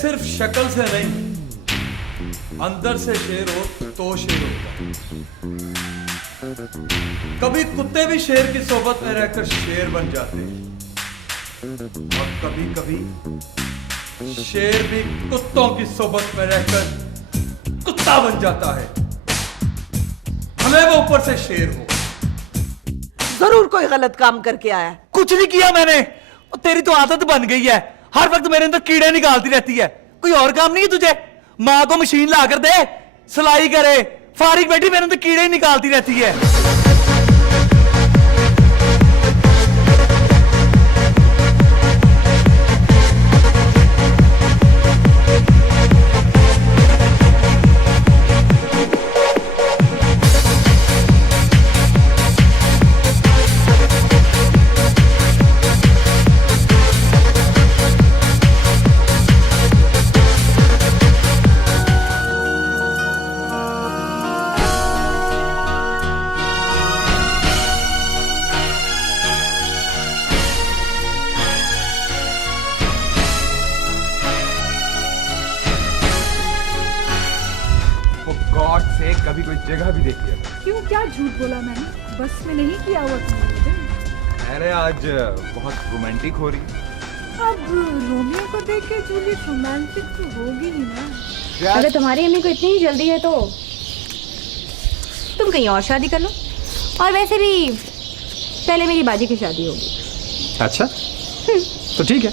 सिर्फ शक्ल से नहीं, अंदर से शेर हो तो शेर होता। कभी कुत्ते भी शेर की सोबत में रहकर शेर बन जाते हैं, और कभी कभी शेर भी कुत्तों की सोबत में रहकर कुत्ता बन जाता है, भले वो ऊपर से शेर हो। जरूर कोई गलत काम करके आया। कुछ नहीं किया मैंने, तेरी तो आदत बन गई है, हर वक्त मेरे अंदर कीड़े निकालती रहती है। कोई और काम नहीं है तुझे? माँ को मशीन ला कर दे, सिलाई करे, फारिग बैठी मेरे अंदर कीड़े ही निकालती रहती है। गॉड से कभी कोई जगह भी देखी है? क्यों, क्या झूठ बोला मैंने? बस में नहीं किया हुआ तुमने। अरे आज बहुत रोमांटिक हो रही है। अब रोमियो को देख के जूलियट रोमांटिक तो होगी ही ना। अगर तुम्हारी अम्मी को इतनी ही जल्दी है तो तुम कहीं और शादी कर लो, और वैसे भी पहले मेरी बाजी की शादी होगी। अच्छा तो ठीक है,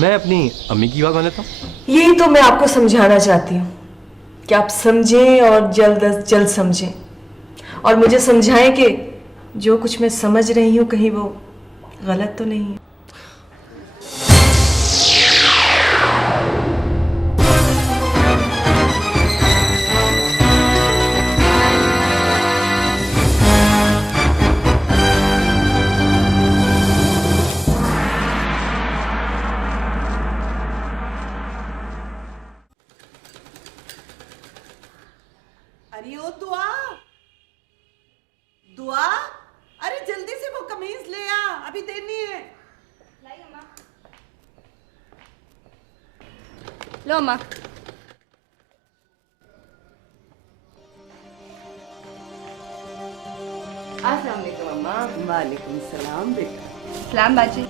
मैं अपनी अम्मी की बात मान लेता हूँ। यही तो मैं आपको समझाना चाहती हूँ कि आप समझें और जल्द अज जल्द समझें, और मुझे समझाएं कि जो कुछ मैं समझ रही हूँ कहीं वो गलत तो नहीं है। अरे ओ दुआ, दुआ, अरे जल्दी से वो कमीज ले आ, अभी देनी है। लो अम्मा। अस्सलाम वालेकुम अम्मा। वालेकुम सलाम बेटा। सलाम बाजी।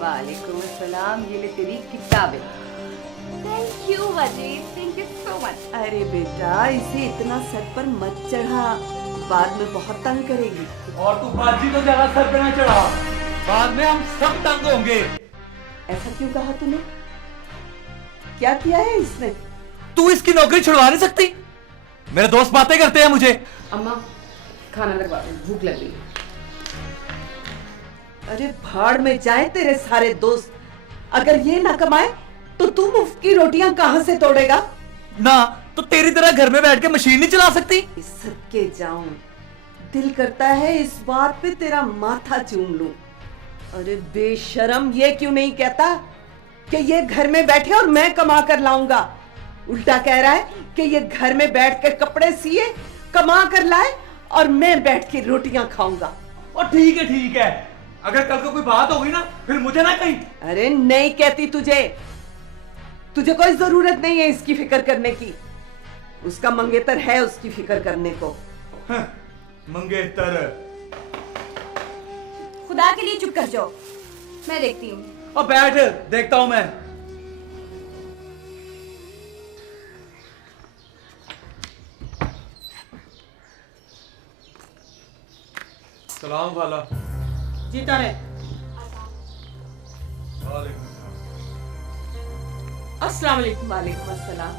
वालेकुम सलाम, ये ले तेरी किताबें। थैंक यू बाजी, थैंक यू सो मच। अरे बेटा इसे इतना सर पर मत चढ़ा, बाद में बहुत तंग करेगी। और तू बाजी तो ज्यादा सर पे ना चढ़ा, बाद में हम सब तंग होंगे। ऐसा क्यों कहा तूने? क्या किया है इसने? तू इसकी नौकरी छुड़वा नहीं सकती? मेरे दोस्त बातें करते हैं मुझे। अम्मा खाना लगवा दो, भूख लग रही है। अरे भाड़ में जाए तेरे सारे दोस्त, अगर ये ना कमाए तो तू मुफ्त की रोटियां कहां से तोड़ेगा? ना तो तेरी तरह घर में बैठ के मशीन नहीं चला सकती। सदके जाऊं, दिल करता है इस बात पे तेरा माथा चूम लूं। अरे बेशरम, ये क्यों नहीं कहता कि ये घर में बैठे और मैं कमा कर लाऊंगा? उल्टा कह रहा है कि ये घर में बैठ कर कपड़े सिए, कमा कर लाए और मैं बैठ के रोटियां खाऊंगा। और ठीक है, अगर कल को कोई बात होगी ना फिर मुझे ना कहीं। अरे नहीं कहती तुझे, तुझे कोई जरूरत नहीं है इसकी फिक्र करने की। उसका मंगेतर है उसकी फिक्र करने को। मंगेतर खुदा के लिए चुप कर जाओ, मैं देखती हूँ। और बैठ, देखता हूं मैं। सलाम वाला। जीता रहे। वालेकुम अस्सलाम वालेकुम। वालेकुम अस्सलाम।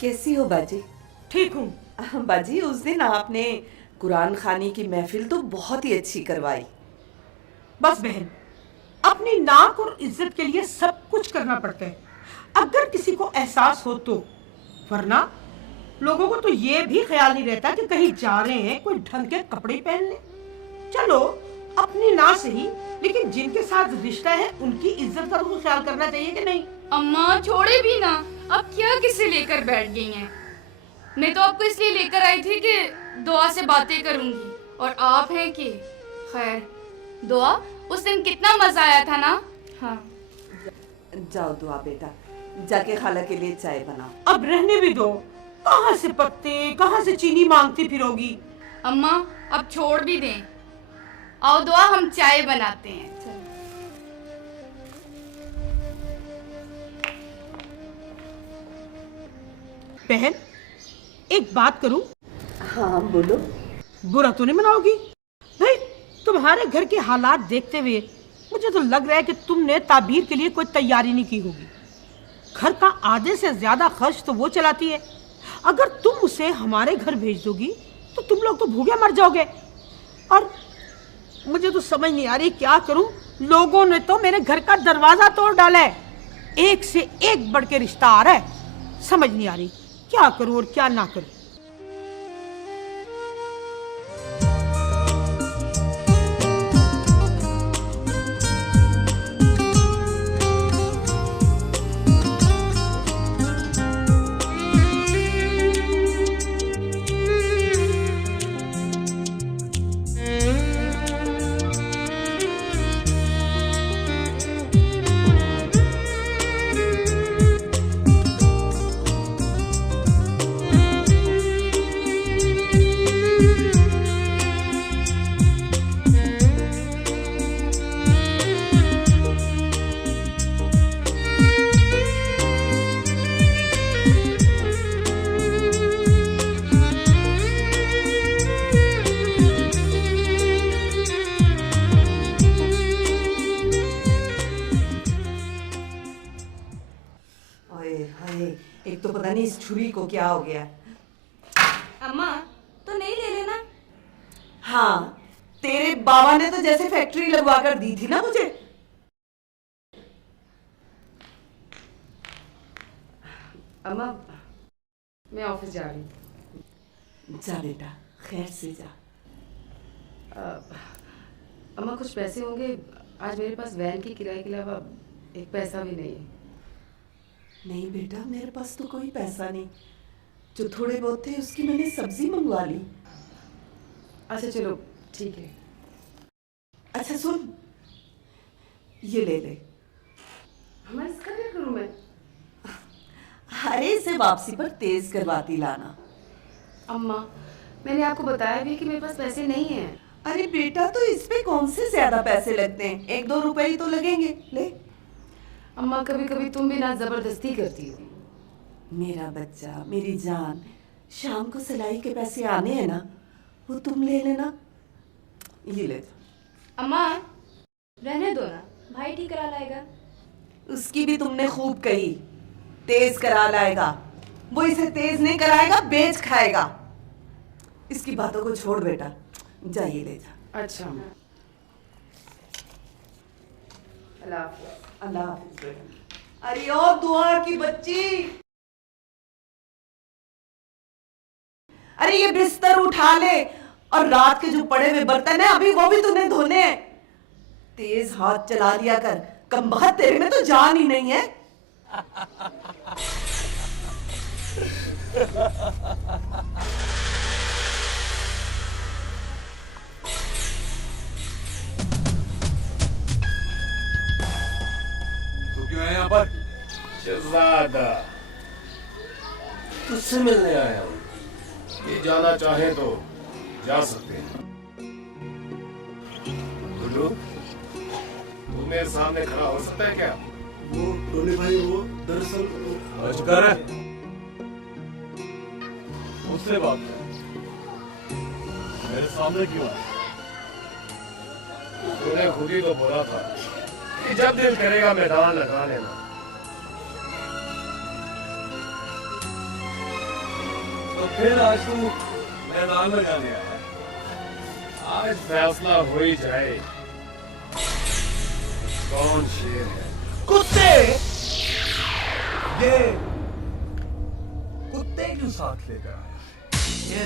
कैसी हो बाजी? ठीक हूँ। बाजी उस दिन आपने कुरान खानी की महफिल तो बहुत ही अच्छी करवाई। बस बहन, अपनी नाक और इज्जत के लिए सब कुछ करना पड़ता है, अगर किसी को एहसास हो तो, वरना लोगों को तो ये भी ख्याल नहीं रहता कि कहीं जा रहे हैं कोई ढंग के कपड़े पहन ले। चलो अपनी ना सही, लेकिन जिनके साथ रिश्ता है उनकी इज्जत का तो ख्याल करना चाहिए कि नहीं? अम्मा छोड़े भी ना, अब क्या किसे लेकर बैठ गई हैं? मैं तो आपको इसलिए लेकर आई थी कि दुआ से बातें करूंगी, और आप हैं कि खैर दुआ, उस दिन कितना मजा आया था ना। हाँ। जाओ दुआ बेटा, जाके खाला के लिए चाय बनाओ। अब रहने भी दो, कहाँ से पत्ते कहाँ से चीनी मांगती फिरोगी। अम्मा अब छोड़ भी दें। आओ दुआ, हम चाय बनाते हैं। बहन एक बात करूं? हाँ बोलो। बुरा तो नहीं मनाओगी? भाई तुम्हारे घर के हालात देखते हुए मुझे तो लग रहा है कि तुमने ताबीर के लिए कोई तैयारी नहीं की होगी। घर का आधे से ज्यादा खर्च तो वो चलाती है। अगर तुम उसे हमारे घर भेज दोगी तो तुम लोग तो भूखे मर जाओगे। और मुझे तो समझ नहीं आ रही क्या करूं। लोगों ने तो मेरे घर का दरवाजा तोड़ डाला है। एक से एक बढ़ के रिश्ता आ रहा है। समझ नहीं आ रही क्या करूं और क्या ना करूं। एक तो पता नहीं इस छुरी को क्या हो गया। अम्मा तो नहीं ले लेना। हाँ, तेरे बाबा ने तो जैसे फैक्ट्री लगवा कर दी थी ना मुझे। अम्मा मैं ऑफिस जा रही हूँ। जा बेटा, खैर से जा। अम्मा कुछ पैसे होंगे? आज मेरे पास वैन की किराए के अलावा एक पैसा भी नहीं है। नहीं बेटा, मेरे पास तो कोई पैसा नहीं। जो थोड़े बहुत थे उसकी मैंने सब्जी मंगवा ली। अच्छा चलो ठीक है। अच्छा सुन, ये ले ले। अम्मा इसका क्या करूँ मैं? अरे इसे वापसी पर तेज करवाती लाना। अम्मा मैंने आपको बताया भी कि मेरे पास पैसे नहीं हैं। अरे बेटा, तो इस पे कौन से ज्यादा पैसे लगते हैं? 1-2 रुपए ही तो लगेंगे। ले। अम्मा कभी कभी तुम भी ना जबरदस्ती करती हो। मेरा बच्चा, मेरी जान, शाम को सिलाई के पैसे आने हैं ना, वो तुम ले लेना। ये ले। अम्मा रहने दो ना, भाई ठीक करा लाएगा। उसकी भी तुमने खूब कही, तेज करा लाएगा। वो इसे तेज नहीं कराएगा, बेच खाएगा। इसकी बातों को छोड़ बेटा, जाइए ले जा। अच्छा अल्लाह हाफ़िज़। अल्लाह हाफ़िज़ बेटा। अरे ओ दुआ की बच्ची, अरे ये बिस्तर उठा ले, और रात के जो पड़े हुए बर्तन है अभी वो भी तूने धोने हैं। तेज हाथ चला लिया कर, कमबख्त तेरे में तो जान ही नहीं है। तू क्यों है यहाँ पर? शहजादा तुझसे मिलने आया हूँ। ये जाना चाहे तो जा सकते हैं। गुल्लू, तू मेरे सामने खड़ा हो सकता है क्या? वो टोनी भाई, वो दरअसल अजगर है, मुझसे बात कर। मेरे सामने क्यों है? तूने खुद ही तो बोला था कि जब दिल करेगा मैदान लगा लेना। तो फिर आज तू मैदान लगाने आया? आज फैसला हो ही जाए कौन शेर है। कुत्ते! ये कुत्ते क्यों साथ लेकर आया? ये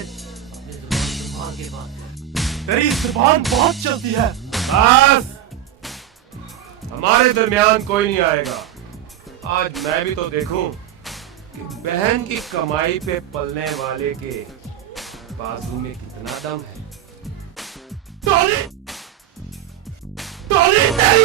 तेरी जुबान बहुत चलती है। बस, हमारे दरमियान कोई नहीं आएगा। आज मैं भी तो देखूं कि बहन की कमाई पे पलने वाले के बाजू में कितना दम है। टोनी! टोनी तेरी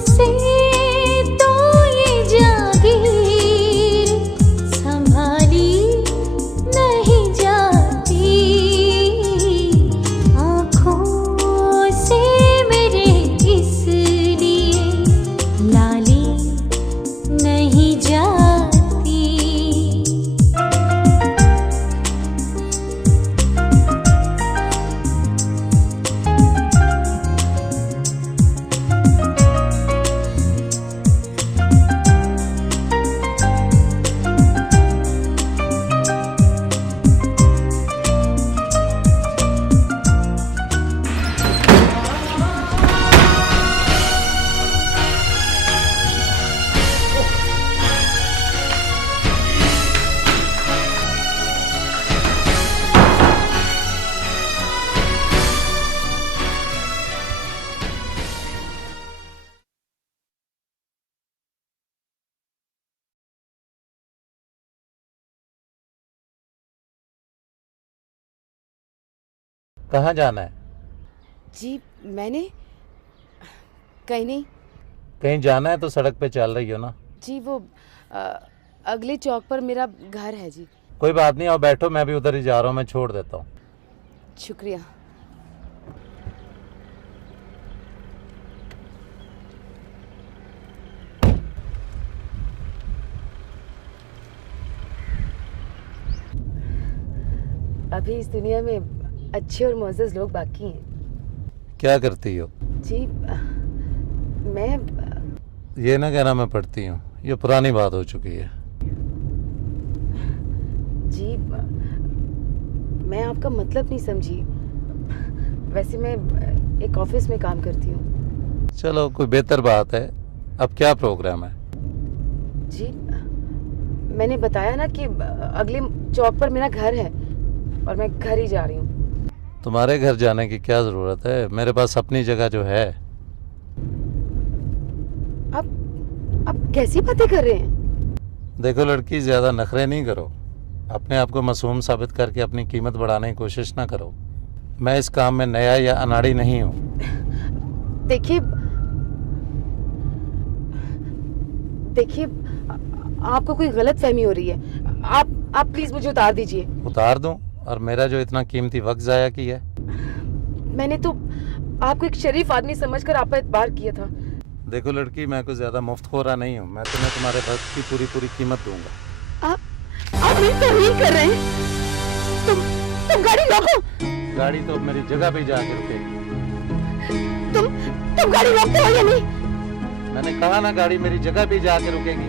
से तो ये जागीर संभाली नहीं जाती, आँखों से मेरे इसलिए लाली नहीं जाती। कहाँ जाना है? जी मैंने कहीं नहीं। कहीं जाना है तो सड़क पे चल रही हो ना? जी वो अगले चौक पर मेरा घर है जी। कोई बात नहीं, आओ बैठो, मैं भी उधर ही जा रहा हूँ, मैं छोड़ देता हूँ। शुक्रिया। अभी इस दुनिया में अच्छे और मुअज़्ज़ज़ लोग बाकी हैं। क्या करती हो? जी मैं ये ना कहना मैं पढ़ती हूँ, ये पुरानी बात हो चुकी है। जी मैं आपका मतलब नहीं समझी। वैसे मैं एक ऑफिस में काम करती हूँ। चलो कोई बेहतर बात है। अब क्या प्रोग्राम है? जी मैंने बताया ना कि अगले चौक पर मेरा घर है और मैं घर ही जा रही हूँ। तुम्हारे घर जाने की क्या जरूरत है, मेरे पास अपनी जगह जो है। आप कैसी बातें कर रहे हैं? देखो लड़की, ज्यादा नखरे नहीं करो, अपने आप को मासूम साबित करके अपनी कीमत बढ़ाने की कोशिश ना करो। मैं इस काम में नया या अनाड़ी नहीं हूँ। देखिए आपको कोई गलत फहमी हो रही है। आप प्लीज मुझे उतार दीजिए। उतार दूं? और मेरा जो इतना कीमती वक्त जाया किया। मैंने तो आपको एक शरीफ आदमी समझकर आप पर एतबार किया था। देखो लड़की, मैं कोई ज्यादा मुफ्तखोरा नहीं हूँ, मैं तुम्हें तुम्हारे वक्त की पूरी कीमत दूंगा। आप मेरी तौहीन कर रहे हैं। तुम गाड़ी रोको। गाड़ी तो मेरी जगह पे जाके रुकेगी। तुम गाड़ी रोकते हो या नहीं? मैंने कहा ना, गाड़ी मेरी जगह पे जाके रुकेगी।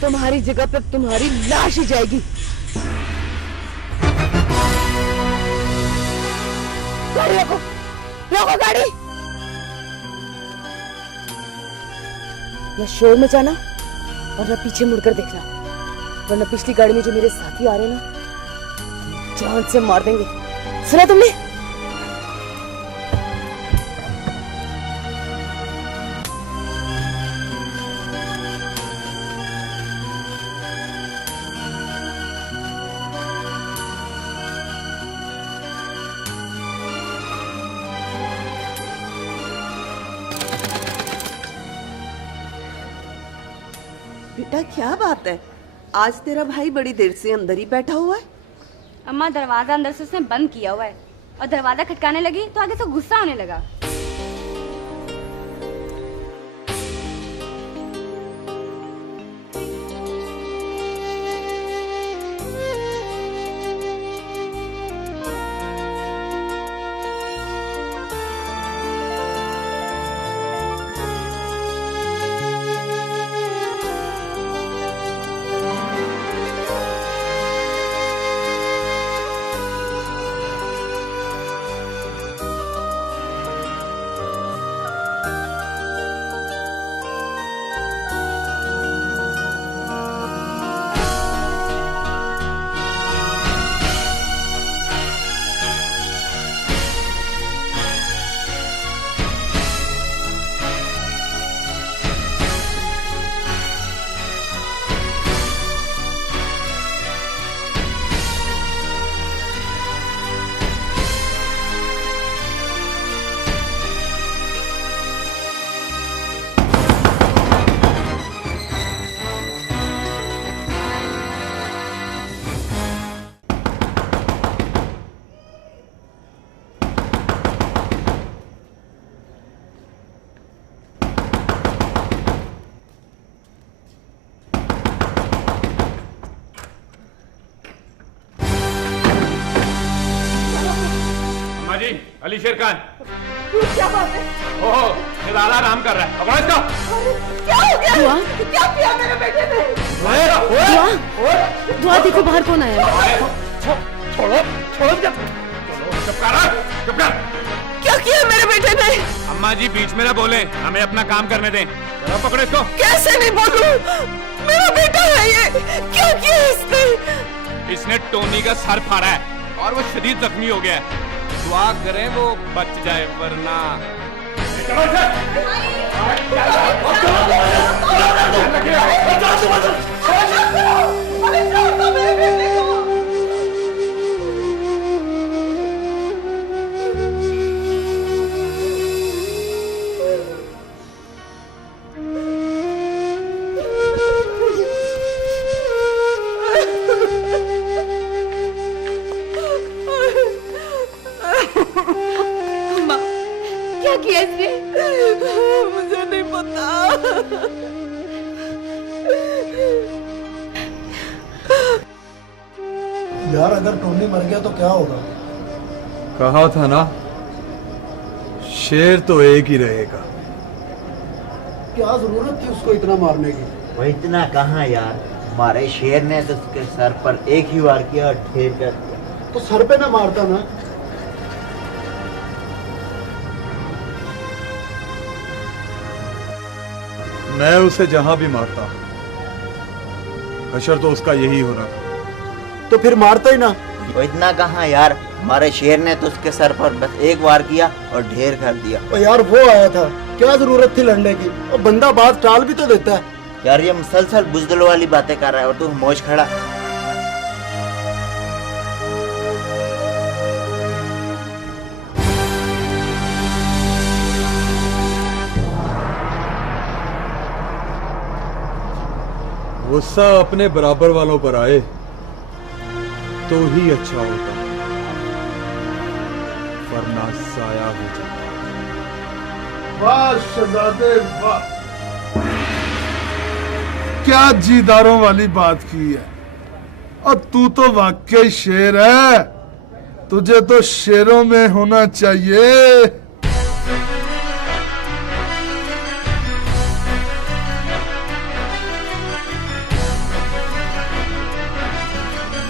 तुम्हारी जगह पर तुम्हारी लाश ही जाएगी। गाड़ी रोको, रोको गाड़ी। या शोर मचाना और न पीछे मुड़कर देखना, वरना पिछली गाड़ी में जो मेरे साथी आ रहे हैं ना, जान से मार देंगे। सुना तुमने? बेटा क्या बात है, आज तेरा भाई बड़ी देर से अंदर ही बैठा हुआ है। अम्मा दरवाजा अंदर से उसने बंद किया हुआ है और दरवाजा खटकाने लगी तो आगे से गुस्सा होने लगा। अली शेर खान। क्या बात है? ओहो, ये दादा आराम कर रहा है, पकड़ो इसको। क्या हो गया? दुआ? क्या किया मेरे बेटे ने? दुआ देखो बाहर कौन आया है। छोड़ो, छोड़ो, चुप कर, चुप कर। क्या किया मेरे बेटे ने? अम्मा जी बीच में ना बोले, हमें अपना काम करने दें। चलो पकड़ो इसको। कैसे नहीं बोलूं? मेरा बेटा है ये। क्या किया इसने? इसने टोनी का सर फाड़ा है और वो शदीद जख्मी हो गया है। दुआ करें वो बच जाए, वरना क्या किया इसने? मुझे नहीं पता। यार अगर टोनी मर गया तो क्या होगा? कहा था ना, शेर तो एक ही रहेगा। क्या जरूरत थी उसको इतना मारने की? वो इतना कहाँ यार, हमारे शेर ने तो उसके सर पर एक ही वार किया और ढेर कर दिया। तो सर पे ना मारता ना। मैं उसे जहां भी मारता, हशर तो उसका यही होना। तो फिर मारता ही ना। वो इतना कहाँ यार, हमारे शेर ने तो उसके सर पर बस एक वार किया और ढेर कर दिया। और यार वो आया था, क्या जरूरत थी लड़ने की? और बंदा बात टाल भी तो देता है। यार ये मुसलसल बुजदिल वाली बातें कर रहा है और तू मौज खड़ा। गुस्सा अपने बराबर वालों पर आए तो ही अच्छा होता, वरना साया हो जाता। वाह शहजादे वाह, क्या जीदारों वाली बात की है। और तू तो वाकई शेर है, तुझे तो शेरों में होना चाहिए।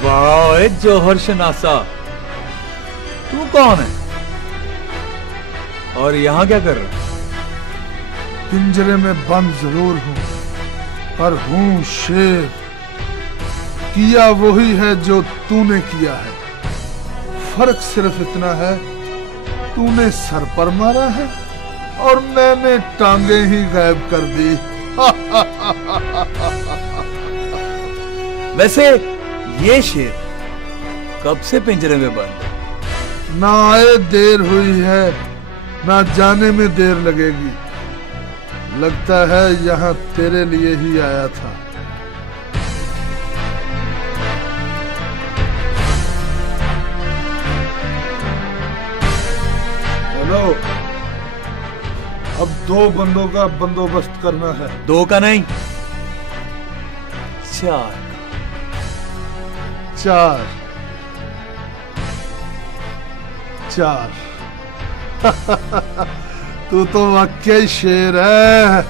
वाह जौहर शनासा, तू कौन है और यहाँ क्या कर रहा है? पिंजरे में बंद जरूर हूं, पर हूं शेर। किया वही है जो तूने किया है, फर्क सिर्फ इतना है, तूने सर पर मारा है और मैंने टांगे ही गायब कर दी। वैसे ये शेर कब से पिंजरे में बंद है? ना आए देर हुई है, ना जाने में देर लगेगी। लगता है यहाँ तेरे लिए ही आया था। हेलो, अब 2 बंदों का बंदोबस्त करना है। 2 का नहीं, 4 4 4। तू तो वाकई शेर है।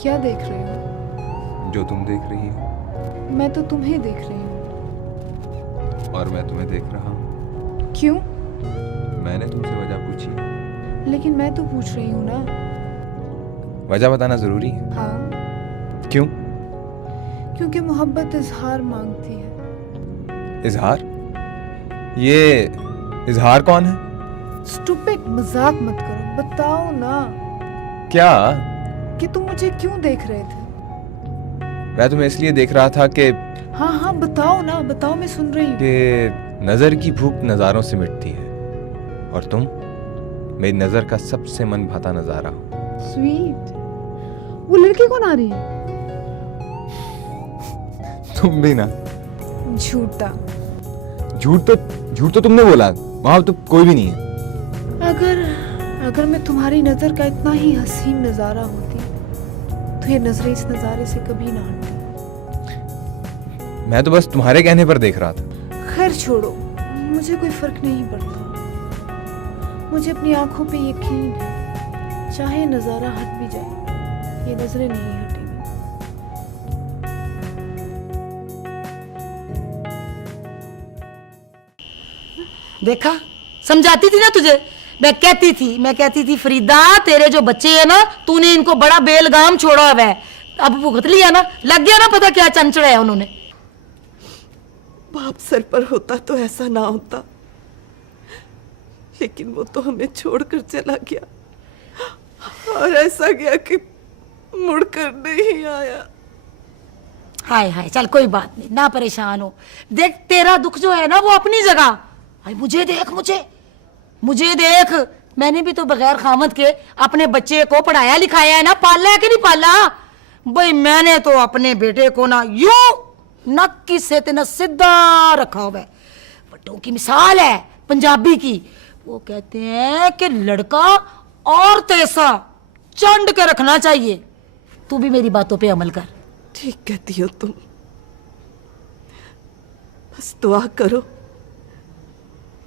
क्या देख रहे हो? जो तुम देख रही हो। मैं तो तुम्हें देख रही हूँ। और मैं तुम्हें देख रहा हूँ। क्यों? मैंने तुमसे वजह पूछी। लेकिन मैं तो पूछ रही हूँ ना। वजह बताना जरूरी है? हाँ। क्यों? क्योंकि मोहब्बत इजहार मांगती है। इजहार? ये इजहार कौन है? स्टूपिड, मजाक मत करो, बताओ ना। क्या? कि तुम मुझे क्यों देख रहे थे? मैं तुम्हें इसलिए देख रहा था कि हाँ हाँ बताओ ना, बताओ, मैं सुन रही हूँ। कि नजर की भूख नजारों से मिटती है और तुम मेरी नजर का सबसे मन भाता नजारा हो। स्वीट। वो लड़की कौन आ रही है? तुम भी ना। झूठा। झूठ तो तुमने बोला, वहां तो कोई भी नहीं है। अगर मैं तुम्हारी नजर का इतना ही हसीन नजारा होती तो ये नजरें इस नजारे से कभी ना हटती। मैं तो बस तुम्हारे कहने पर देख रहा था। खैर छोड़ो, मुझे कोई फर्क नहीं पड़ता। मुझे अपनी आंखों पे यकीन है, चाहे नजारा हट भी जाए, ये नजरें नहीं हटेंगी। देखा, समझाती थी ना तुझे। मैं कहती थी फरीदा, तेरे जो बच्चे हैं ना, तूने इनको बड़ा बेलगाम छोड़ा हुआ है। अब भुगत लिया ना, लग गया ना पता क्या चंचड़ा है उन्होंने। बाप सर पर होता तो ऐसा ना होता, लेकिन वो तो हमें छोड़कर चला गया और ऐसा गया कि मुड़कर नहीं आया। हाय हाय, चल कोई बात नहीं, ना परेशान हो। देख, तेरा दुख जो है ना वो अपनी जगह। मुझे देख, मुझे देख, मैंने भी तो बगैर खामद के अपने बच्चे को पढ़ाया लिखाया है ना, पाला है कि नहीं पाला? भाई मैंने तो अपने बेटे को ना यूं नक की सेते न सीधा रखा हुआ है। बट्टों की मिसाल है पंजाबी की। वो कहते हैं कि लड़का और तैसा चंड के रखना चाहिए। तू भी मेरी बातों पे अमल कर। ठीक कहती हो तुम, बस दुआ करो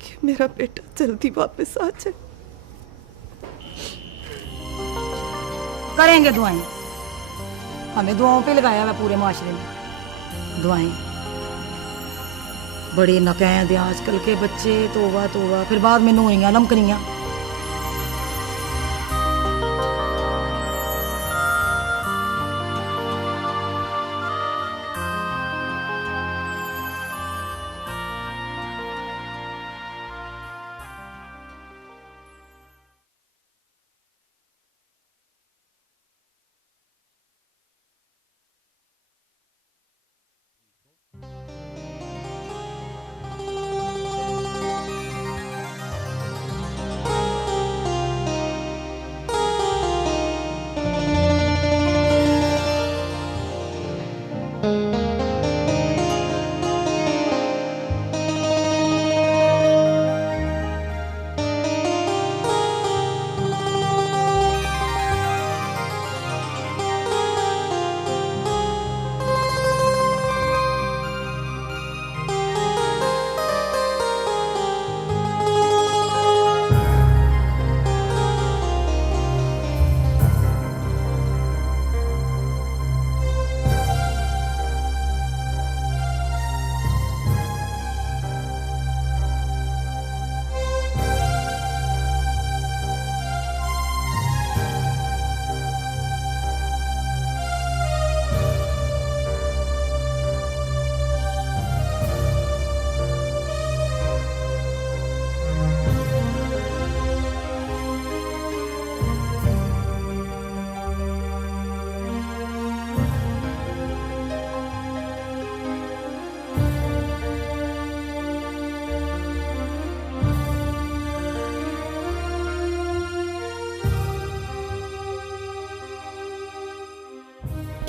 कि मेरा बेटा जल्दी वापस आ जाए। करेंगे दुआएं, हमें दुआओं पे लगाया हुआ पूरे माशरे में। दुआएं बड़े नकैद आजकल के बच्चे, तोबा तोबा, फिर बाद में नोइयां लमकनियां।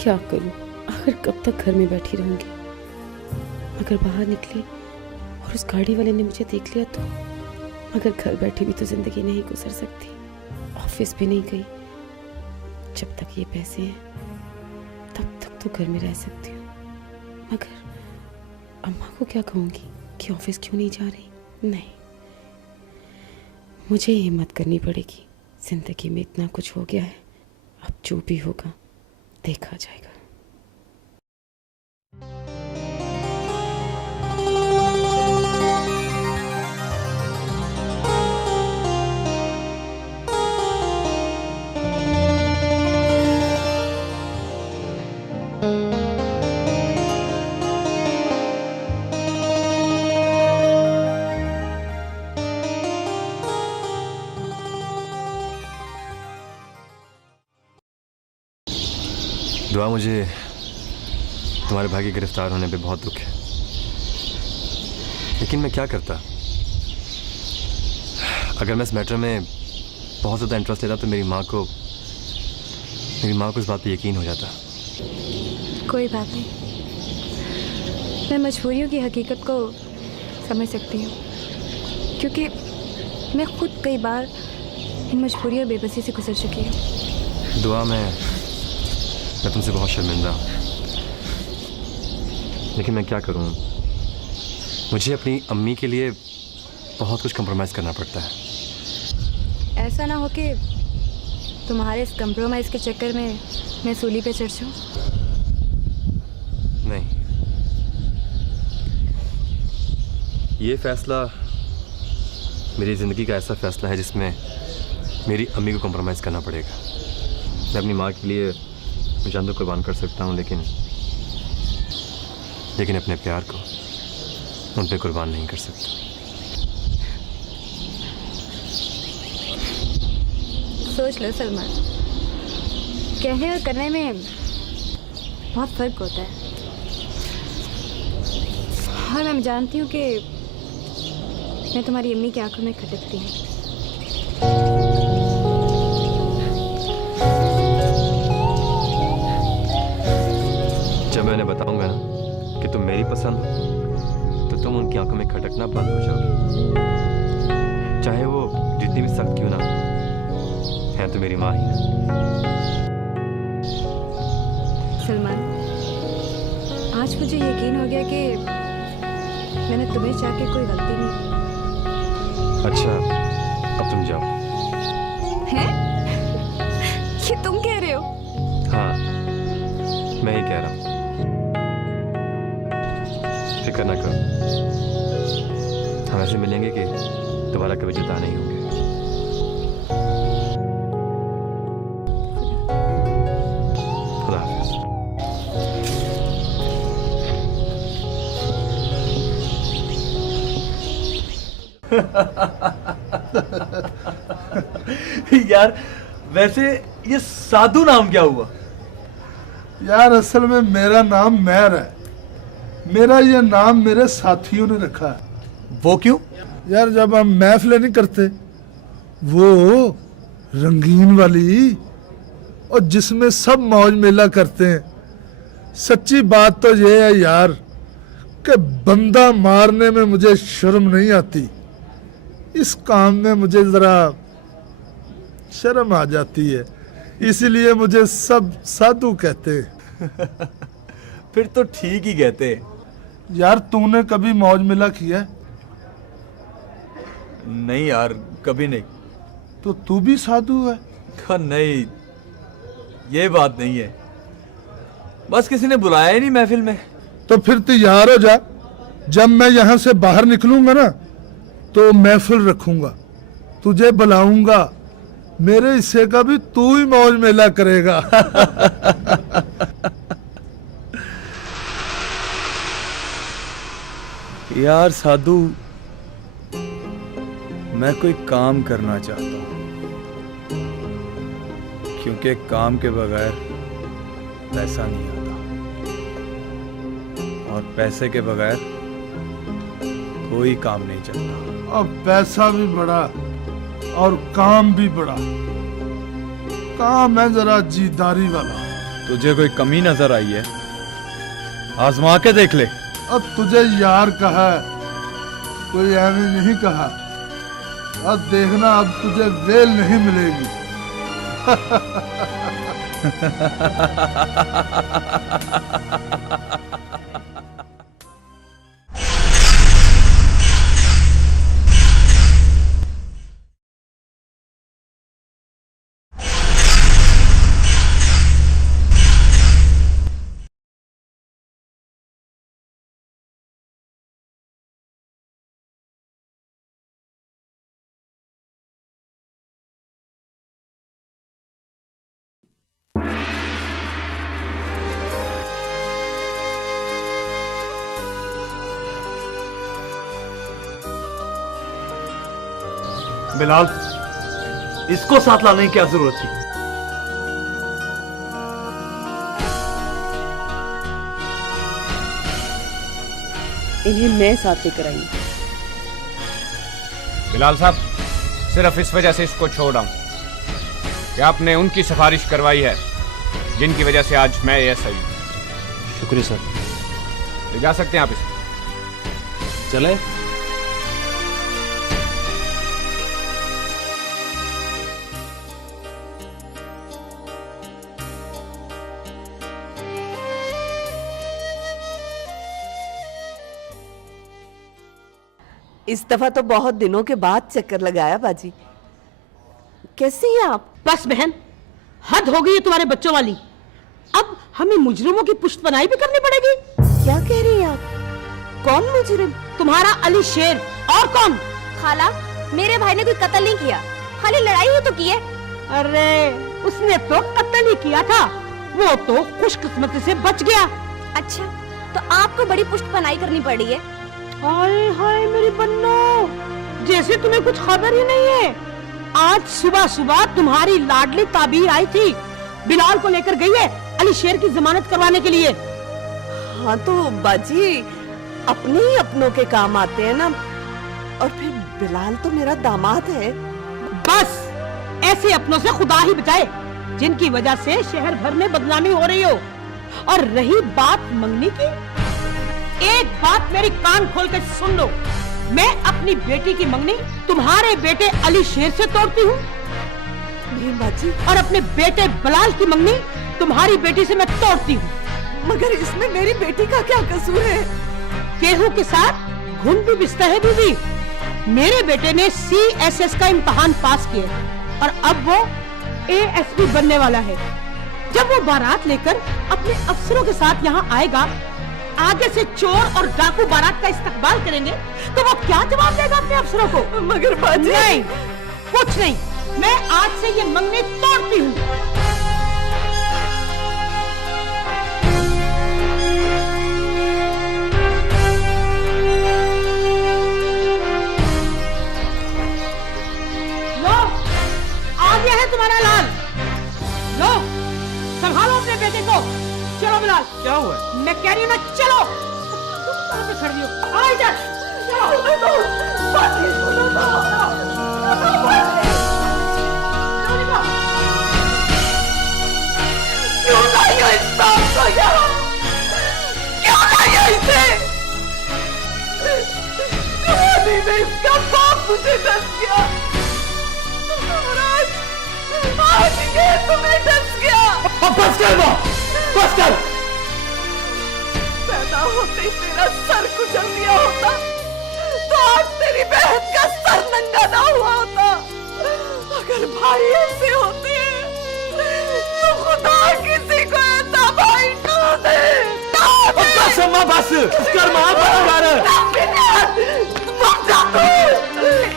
क्या करूं? आखिर कब तक घर में बैठी रहूंगी? अगर बाहर निकली और उस गाड़ी वाले ने मुझे देख लिया तो? अगर घर बैठी भी तो जिंदगी नहीं गुजर सकती, ऑफिस भी नहीं गई। जब तक ये पैसे हैं तब तक तो घर में रह सकती हूँ। मगर अम्मा को क्या कहूँगी कि ऑफिस क्यों नहीं जा रही? नहीं, मुझे हिम्मत करनी पड़ेगी। जिंदगी में इतना कुछ हो गया है, अब जो भी होगा देखा जाएगा। दुआ, मुझे तुम्हारे भाई के गिरफ्तार होने पे बहुत दुख है, लेकिन मैं क्या करता। अगर मैं इस मैटर में बहुत ज़्यादा इंटरेस्ट लेता तो मेरी माँ को इस बात पे यकीन हो जाता। कोई बात नहीं, मैं मजबूरियों की हकीकत को समझ सकती हूँ, क्योंकमैं खुद कई बार इन मजबूरियों और बेबसी से गुजर चुकी हूँ। दुआ, मैं तुमसे बहुत शर्मिंदा हूँ, लेकिन मैं क्या करूँ, मुझे अपनी अम्मी के लिए बहुत कुछ कंप्रोमाइज़ करना पड़ता है। ऐसा ना हो कि तुम्हारे इस कंप्रोमाइज़ के चक्कर में मैं सूली पे चढ़ जाऊँ। नहीं, ये फैसला मेरी ज़िंदगी का ऐसा फैसला है जिसमें मेरी अम्मी को कंप्रोमाइज़ करना पड़ेगा। मैं अपनी माँ के लिए जान तो कुर्बान कर सकता हूँ, लेकिन अपने प्यार को उन पे कुर्बान नहीं कर सकता। सोच लो सलमान, कहने और करने में बहुत फ़र्क होता है, और मैं जानती हूँ कि मैं तुम्हारी अम्मी की आंखों में खटकती हूँ। जब मैं उन्हें बताऊंगा ना कि तुम मेरी पसंद हो, तो तुम उनकी आंखों में खटकना बंद हो जाओगी, चाहे वो जितनी भी सख्त क्यों ना हो, है तो मेरी माँ ही ना। सलमान, आज मुझे यकीन हो गया कि मैंने तुम्हें चाह के कोई गलती नहीं की। अच्छा, अब तुम जाओ। हैं? ये तुम कह रहे हो? हाँ, मैं ही कह रहा हूँ। फिक्र ना करो, हम ऐसे मिलेंगे कि दोबारा कभी जुदा नहीं होंगे। खुदा हाफिज़। यार, वैसे ये साधु नाम क्या हुआ? यार, असल में मेरा नाम मैर है। मेरा ये नाम मेरे साथियों ने रखा है। वो क्यों? यार, जब हम महफिलें नहीं करते, वो रंगीन वाली, और जिसमें सब मौज मेला करते हैं, सच्ची बात तो ये है यार कि बंदा मारने में मुझे शर्म नहीं आती। इस काम में मुझे जरा शर्म आ जाती है, इसीलिए मुझे सब साधु कहते हैं। फिर तो ठीक ही कहते हैं। यार, तूने कभी मौज मेला किया? नहीं यार, कभी नहीं। तो तू भी साधु है? नहीं, ये बात नहीं है, बस किसी ने बुलाया ही नहीं महफिल में। तो फिर तैयार हो जा, जब मैं यहाँ से बाहर निकलूंगा ना तो महफिल रखूंगा, तुझे बुलाऊंगा, मेरे हिस्से का भी तू ही मौज मेला करेगा। यार साधु, मैं कोई काम करना चाहता हूँ, क्योंकि काम के बगैर पैसा नहीं आता, और पैसे के बगैर कोई काम नहीं चलता। और पैसा भी बड़ा और काम भी बड़ा। काम है जरा जीदारी वाला। तुझे कोई कमी नजर आई है? आजमा के देख ले। अब तुझे यार कहा है, कोई ऐਵੇਂ नहीं कहा। अब देखना, अब तुझे वेल नहीं मिलेगी। बिलाल, इसको साथ लाने की क्या जरूरत थी? इन्हें मैं साथ लेकर आई। बिलाल साहब, सिर्फ इस वजह से इसको छोड़ रहा हूं कि आपने उनकी सिफारिश करवाई है जिनकी वजह से आज मैं एएसआई हूं। शुक्रिया सर। ले जा सकते हैं आप इसे। चले। इस दफा तो बहुत दिनों के बाद चक्कर लगाया बाजी। कैसी हैं आप? बस बहन, हद हो गई है तुम्हारे बच्चों वाली। अब हमें मुजरिमों की पुष्टपनाही भी करनी पड़ेगी। क्या कह रही हैं आप? कौन मुजरिम? तुम्हारा अली शेर। और कौन? खाला, मेरे भाई ने कोई कत्ल नहीं किया, खाली लड़ाई ही तो की है। अरे उसने तो कत्ल ही किया था, वो तो खुशकिस्मती से बच गया। अच्छा, तो आपको बड़ी पुष्टपनाही करनी पड़ी है। हाय हाय मेरी बन्नो, जैसे तुम्हें कुछ खबर ही नहीं है। आज सुबह सुबह तुम्हारी लाडली ताबीर आई थी, बिलाल को लेकर गई है अली शेर की जमानत करवाने के लिए। हाँ तो बाजी, अपने ही अपनों के काम आते हैं ना। और फिर बिलाल तो मेरा दामाद है। बस ऐसे अपनों से खुदा ही बचाए जिनकी वजह से शहर भर में बदनामी हो रही हो। और रही बात मंगनी की, एक बात मेरी कान खोल कर सुन लो, मैं अपनी बेटी की मंगनी तुम्हारे बेटे अली शेर से तोड़ती हूँ। नहीं बाजी। और अपने बेटे बिलाल की मंगनी तुम्हारी बेटी से मैं तोड़ती हूँ। मगर इसमें मेरी बेटी का क्या कसूर है? गेहूं के साथ घुन भी पिसता है दीदी। मेरे बेटे ने CSS का इम्तिहान पास किया और अब वो ASP बनने वाला है। जब वो बारात लेकर अपने अफसरों के साथ यहाँ आएगा, आगे से चोर और डाकू बारात का इस्तकबाल करेंगे, तो वो क्या जवाब देगा अपने अफसरों को? मगर बाजी। नहीं, कुछ नहीं, मैं आज से ये मंगनी तोड़ती हूँ। लो, आ गया है तुम्हारा लाल। लो, संभालो अपने बेटे को। चलो बिलाल। क्या हुआ? मैं कह रही हूँ ना, चलो। तुम कहाँ पे खड़ी हो? आ इधर। चलो। क्यों लाया इस सांप को यहाँ? क्यों लाया इसे? जवानी में इसका बाप मुझे डस गया और आज ये तुम्हें डस गया। बस कर माँ, बस कर। पैदा होते ही तेरा सर कुचल दिया होता तो आज तेरी बहन का सर नंगा ना हुआ होता। अगर भाई ऐसे होते तो खुदा किसी को ऐसा भाई ना दे। बस माँ, बस कर माँ,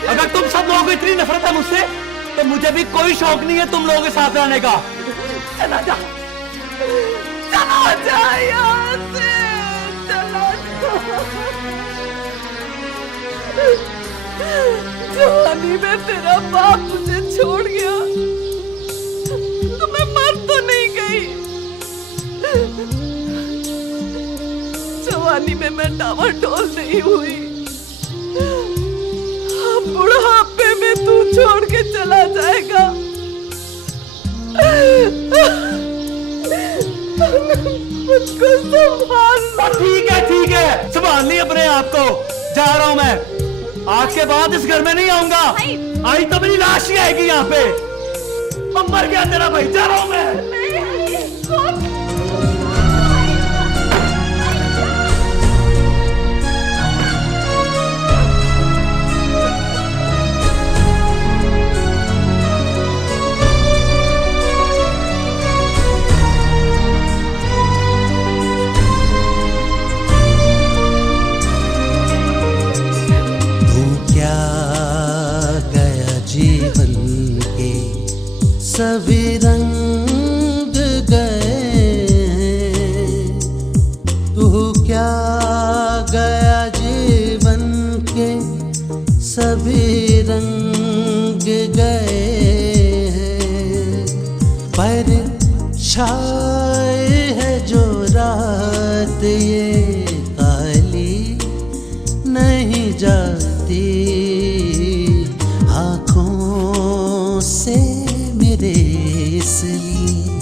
अगर तुम सब लोगों को इतनी नफरत है मुझसे, तो मुझे भी कोई शौक नहीं है तुम लोगों के साथ रहने का। चला जा, चला जा यहाँ से, चला जा। जवानी में तेरा बाप मुझे छोड़ गया तो मैं मर तो नहीं गई। जवानी में मैं डावाडोल नहीं हुई। बुढ़ापे में तू छोड़ के चला जाएगा। मुझको संभाल। ठीक है, संभाल ली अपने आप को। जा रहा हूँ मैं, आज के बाद इस घर में नहीं आऊंगा। आई तो मेरी लाश ही आएगी यहाँ पे। मर गया तेरा भाई, जा रहा हूँ मैं। सभी रंग गए, तू क्या गया जीवन के सभी रंग गए हैं, पर छाए है जो रात ये काली नहीं जाती आँखों से मेरे, इसलिए